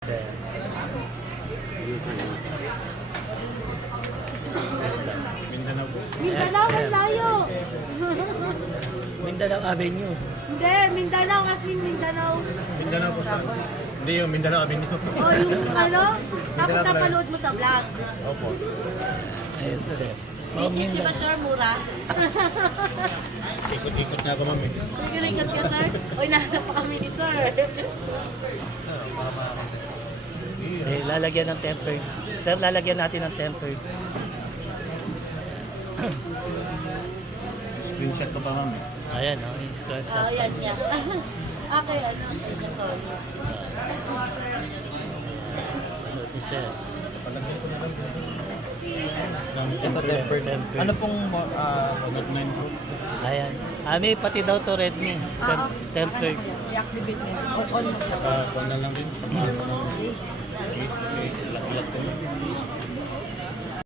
Sir. Mindanao po. Mindanao, sir. ang layo. Mindanao Avenue. Hindi, Mindanao kasi Mindanao. Mindanao po saan? Hindi yung Mindanao Avenue. O yung ano, tapos Mindanao napanood mo sa vlog. Opo. Ayun si Sir. Oh, Di ba Mindanao. sir, mura? Ikot-ikot na ako mami. Nagalikat ka sir? Uy, nahanap pa kami ni sir. Eh, lalagyan ng tempered. Sir, lalagyan natin ng tempered. Screenshot ko pa mami. Ayan, oh, yung screenshot. Oh, yan niya. Okay, ano, sorry. Ano ni Sir? Ito tempered. Tempered. Ano pong Redmi po. Ayan. May pati daw to Redmi. Tempered. I-activate na. On mo siya. Saka kuha na lang din.